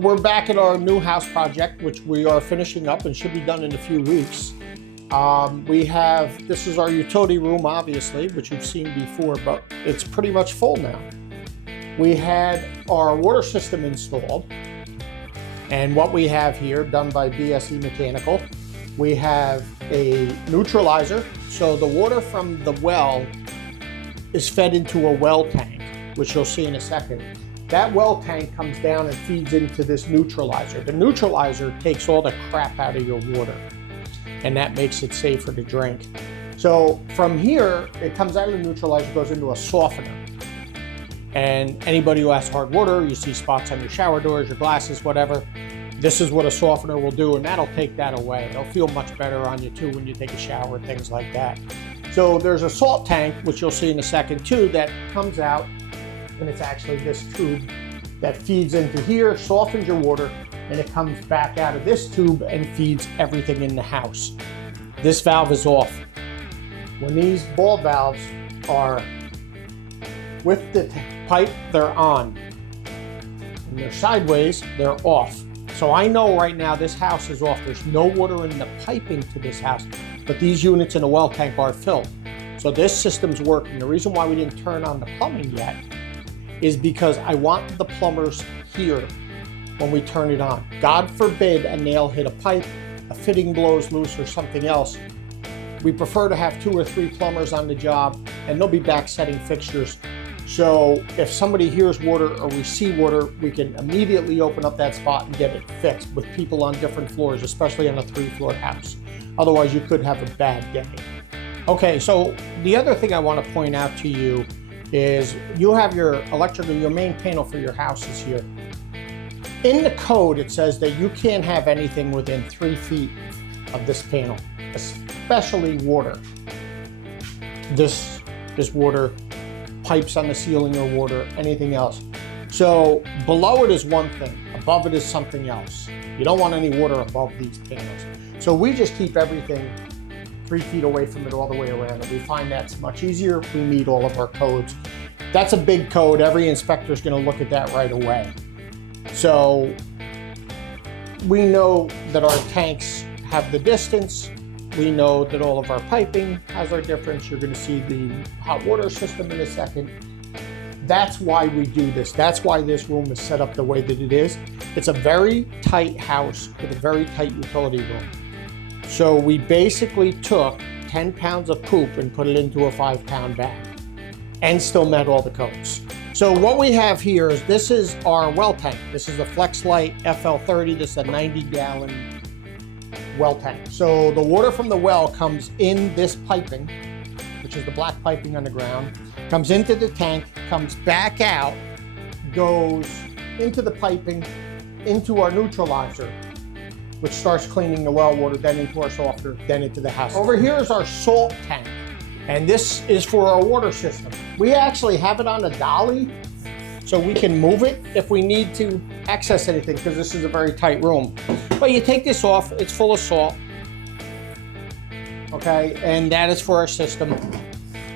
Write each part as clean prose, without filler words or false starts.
we're back at our new house project, which we are finishing up and should be done in a few weeks. This is our utility room, obviously, which you've seen before, but it's pretty much full now. We had our water system installed, and what we have here, done by BSE Mechanical, we have a neutralizer. So the water from the well is fed into a well tank, which you'll see in a second. That well tank comes down and feeds into this neutralizer. The neutralizer takes all the crap out of your water, and that makes it safer to drink. So from here, it comes out of the neutralizer, goes into a softener. And anybody who has hard water, you see spots on your shower doors, your glasses, whatever, this is what a softener will do, and that'll take that away. It'll feel much better on you too when you take a shower, things like that. So there's a salt tank, which you'll see in a second too, that comes out, and it's actually this tube that feeds into here, softens your water, and it comes back out of this tube and feeds everything in the house. This valve is off. When these ball valves are with the pipe, they're on. When they're sideways, they're off. So I know right now this house is off. There's no water in the piping to this house, but these units in the well tank are filled. So this system's working. The reason why we didn't turn on the plumbing yet is because I want the plumbers here when we turn it on. God forbid a nail hit a pipe, a fitting blows loose or something else. We prefer to have 2 or 3 plumbers on the job, and they'll be back setting fixtures. So if somebody hears water or we see water, we can immediately open up that spot and get it fixed with people on different floors, especially on a 3-floor house. Otherwise, you could have a bad day. Okay, so the other thing I want to point out to you is you have your your main panel for your house is here. In the code, it says that you can't have anything within 3 feet of this panel, especially water. This is water, pipes on the ceiling or water, anything else. So below it is one thing, above it is something else. You don't want any water above these panels. So we just keep everything 3 feet away from it all the way around, and we find that's much easier. We meet all of our codes. That's a big code. Every inspector is going to look at that right away. So we know that our tanks have the distance. We know that all of our piping has our difference. You're going to see the hot water system in a second. That's why we do this. That's why this room is set up the way that it is. It's a very tight house with a very tight utility room. So we basically took 10 pounds of poop and put it into a 5-pound bag and still met all the codes. So what we have here is, this is our well tank. This is a FlexLight FL30. This is a 90-gallon well tank. So the water from the well comes in this piping, which is the black piping on the ground, comes into the tank, comes back out, goes into the piping, into our neutralizer, which starts cleaning the well water, then into our softener, then into the house. Over here is our salt tank, and this is for our water system. We actually have it on a dolly, so we can move it if we need to access anything, because this is a very tight room. But you take this off, it's full of salt, okay? And that is for our system,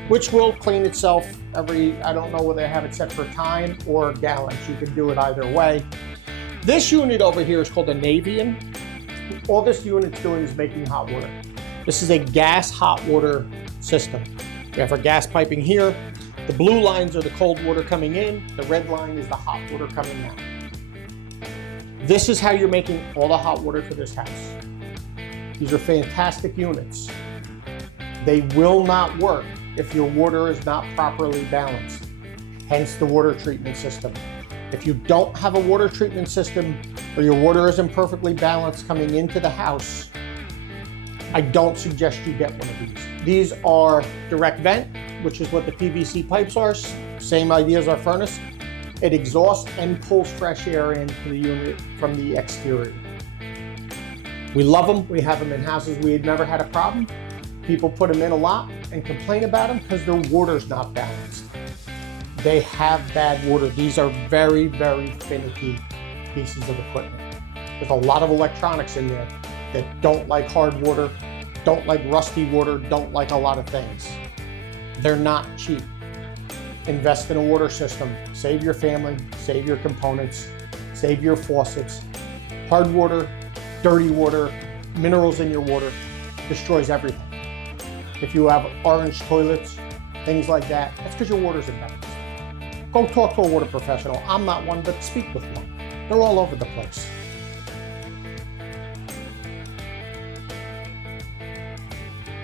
which will clean itself every, I don't know whether they have it set for time or gallons. You can do it either way. This unit over here is called a Navian. All this unit's doing is making hot water. This is a gas hot water system. We have our gas piping here. The blue lines are the cold water coming in. The red line is the hot water coming out. This is how you're making all the hot water for this house. These are fantastic units. They will not work if your water is not properly balanced, hence the water treatment system. If you don't have a water treatment system, or your water isn't perfectly balanced coming into the house, I don't suggest you get one of these. These are direct vent, which is what the PVC pipes are. Same idea as our furnace. It exhausts and pulls fresh air into the unit from the exterior. We love them. We have them in houses. We had never had a problem. People put them in a lot and complain about them because their water's not balanced. They have bad water. These are very, very finicky pieces of equipment. There's a lot of electronics in there that don't like hard water, don't like rusty water, don't like a lot of things. They're not cheap. Invest in a water system. Save your family, save your components, save your faucets. Hard water, dirty water, minerals in your water, destroys everything. If you have orange toilets, things like that, that's because your water's imbalanced. Go talk to a water professional. I'm not one, but speak with one. They're all over the place.